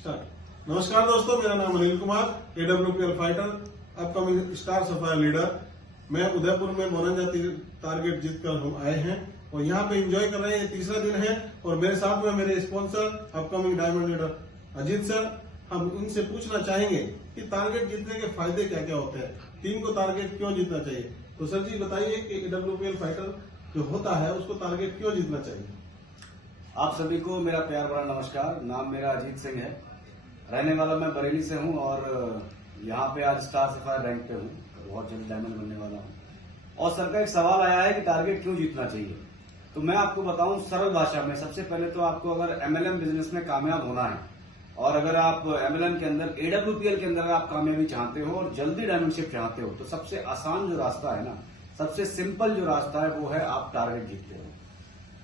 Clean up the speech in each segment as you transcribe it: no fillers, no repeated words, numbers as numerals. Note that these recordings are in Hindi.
स्टार्ट। नमस्कार दोस्तों, मेरा नाम Anil Kumar, AWPL fighter, upcoming star sapphire leader. मैं उदयपुर में मोरंजा टारगेट जीतकर हम आए हैं और यहाँ पे एंजॉय कर रहे हैं। तीसरा दिन है और मेरे साथ में मेरे sponsor upcoming diamond leader Ajit sir. हम इनसे पूछना चाहेंगे कि टारगेट जीतने के फायदे क्या क्या होते हैं, टीम को टारगेट क्यों जीतना चाहिए। तो सर जी बताइए कि AWPL फाइटर जो होता है उसको टारगेट क्यों जीतना चाहिए। आप सभी को मेरा प्यार भरा नमस्कार। नाम मेरा अजीत सिंह है, रहने वाला मैं बरेली से हूं और यहाँ पे आज स्टार सफायर रैंक पे हूं, बहुत जल्द डायमंड बनने वाला हूं। और सर का एक सवाल आया है कि टारगेट क्यों जीतना चाहिए, तो मैं आपको बताऊं सरल भाषा में। सबसे पहले तो आपको अगर MLM बिजनेस में कामयाब होना है और अगर आप MLM के अंदर AWPL के अंदर आप कामयाबी चाहते हो और जल्दी डायमंडशिप चाहते हो, तो सबसे आसान जो रास्ता है ना, सबसे सिंपल जो रास्ता है वो है आप टारगेट जीतते हो।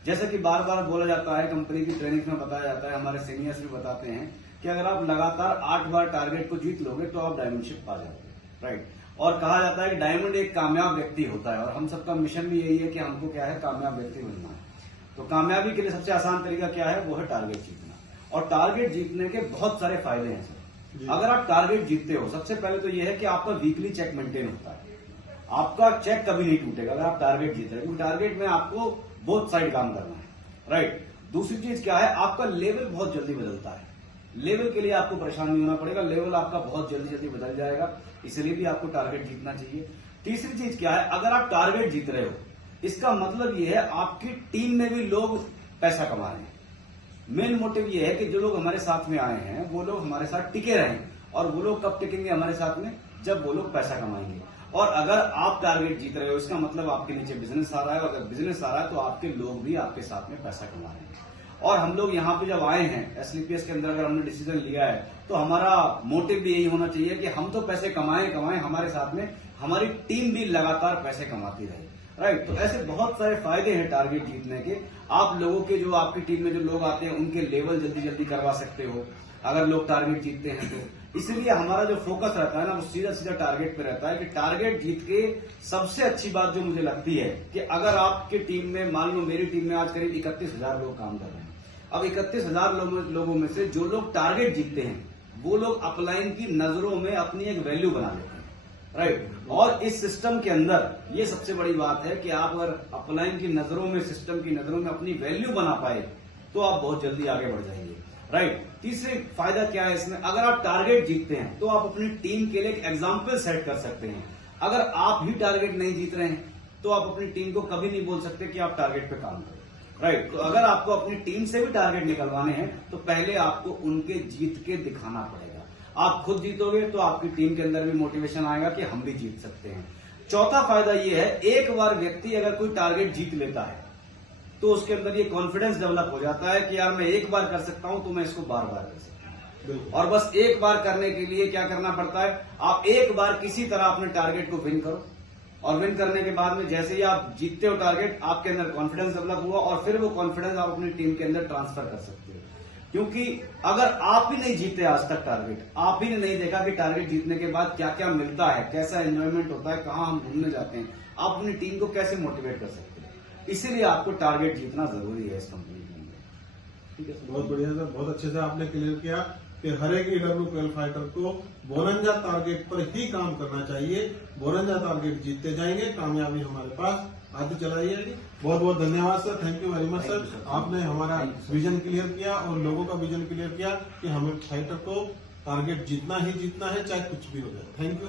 जैसे कि बार बार बोला जाता है, कंपनी की ट्रेनिंग में बताया जाता है, हमारे सीनियर्स भी बताते हैं कि अगर आप लगातार 8 बार टारगेट को जीत लोगे तो आप डायमंडशिप पा जाओगे, राइट। और कहा जाता है कि डायमंड एक कामयाब व्यक्ति होता है और हम सबका मिशन भी यही है कि हमको क्या है, कामयाब व्यक्ति बनना है। तो कामयाबी के लिए सबसे आसान तरीका क्या है, वो है टारगेट जीतना। और टारगेट जीतने के बहुत सारे फायदे हैं सर। अगर आप टारगेट जीतते हो, सबसे पहले तो यह है कि आपका वीकली चेक मेंटेन होता है, आपका चेक कभी नहीं टूटेगा अगर आप टारगेट जीत रहे हो, क्योंकि टारगेट में आपको बोथ साइड काम करना है, राइट। दूसरी चीज क्या है, आपका लेवल बहुत जल्दी बदलता है। लेवल के लिए आपको परेशान नहीं होना पड़ेगा, लेवल आपका बहुत जल्दी जल्दी बदल जाएगा, इसलिए भी आपको टारगेट जीतना चाहिए। तीसरी चीज क्या है, अगर आप टारगेट जीत रहे हो, इसका मतलब यह है आपकी टीम में भी लोग पैसा कमा रहे हैं। मेन मोटिव यह है कि जो लोग हमारे साथ में आए हैं वो लोग हमारे साथ टिके रहें, और वो लोग कब टिकेंगे हमारे साथ में, जब वो लोग पैसा कमाएंगे। और अगर आप टारगेट जीत रहे हो, इसका मतलब आपके नीचे बिजनेस आ रहा है, और अगर बिजनेस आ रहा है तो आपके लोग भी आपके साथ में पैसा कमा रहे हैं। और हम लोग यहाँ पे जब आए हैं SLPS के अंदर, अगर हमने डिसीजन लिया है तो हमारा मोटिव भी यही होना चाहिए कि हम तो पैसे कमाएं, हमारे साथ में हमारी टीम भी लगातार पैसे कमाती रहे, राइट। तो ऐसे बहुत सारे फायदे हैं टारगेट जीतने के। आप लोगों के जो आपकी टीम में जो लोग आते हैं उनके लेवल जल्दी जल्दी करवा सकते हो अगर लोग टारगेट जीतते हैं तो। इसलिए हमारा जो फोकस रहता है ना, वो सीधा सीधा टारगेट पे रहता है कि टारगेट जीत के सबसे अच्छी बात जो मुझे लगती है कि अगर आपकी टीम में, मान लो मेरी टीम में आज करीब 31,000 लोग काम कर रहे हैं। अब 31,000 लोगों में से जो लोग टारगेट जीतते हैं वो लोग अपलाइन की नजरों में अपनी एक वैल्यू बना लेते हैं, राइट। और इस सिस्टम के अंदर ये सबसे बड़ी बात है कि आप अगर अपलाइन की नजरों में, सिस्टम की नजरों में अपनी वैल्यू बना पाए तो आप बहुत जल्दी आगे बढ़ जाएंगे, राइट। तीसरे फायदा क्या है इसमें, अगर आप टारगेट जीतते हैं तो आप अपनी टीम के लिए एक एग्जाम्पल सेट कर सकते हैं। अगर आप ही टारगेट नहीं जीत रहे हैं तो आप अपनी टीम को कभी नहीं बोल सकते कि आप टारगेट पे काम करें, राइट। तो अगर आपको अपनी टीम से भी टारगेट निकलवाने हैं तो पहले आपको उनके जीत के दिखाना पड़ेगा। आप खुद जीतोगे तो आपकी टीम के अंदर भी मोटिवेशन आएगा कि हम भी जीत सकते हैं। चौथा फायदा ये है, एक बार व्यक्ति अगर कोई टारगेट जीत लेता है तो उसके अंदर ये कॉन्फिडेंस डेवलप हो जाता है कि यार मैं एक बार कर सकता हूं तो मैं इसको बार बार कर सकता हूं। और बस एक बार करने के लिए क्या करना पड़ता है, आप एक बार किसी तरह अपने टारगेट को विन करो, और विन करने के बाद में जैसे ही आप जीतते हो टारगेट, आपके अंदर कॉन्फिडेंस डेवलप हुआ और फिर वो कॉन्फिडेंस आप अपनी टीम के अंदर ट्रांसफर कर सकते हो। क्योंकि अगर आप ही नहीं जीते आज तक टारगेट, आप ही ने नहीं देखा कि टारगेट जीतने के बाद क्या क्या मिलता है, कैसा एंजॉयमेंट होता है, कहां हम घूमने जाते हैं, आप अपनी टीम को कैसे मोटिवेट कर सकते हैं। इसीलिए आपको टारगेट जीतना जरूरी है इस कंपनी के अंदर। ठीक है, बहुत बढ़िया सर, बहुत अच्छे से आपने क्लियर किया कि हर एक AWPL फाइटर को मोरंजा टारगेट पर ही काम करना चाहिए। मोरंजा टारगेट जीतते जाएंगे, कामयाबी हमारे पास आती चलाई जाएगी। बहुत बहुत धन्यवाद sir, thank you very much sir. आपने हमारा विजन क्लियर किया और लोगों का विजन क्लियर किया कि हमें फाइटर को टारगेट जीतना ही जीतना है, चाहे कुछ भी हो जाए। Thank you.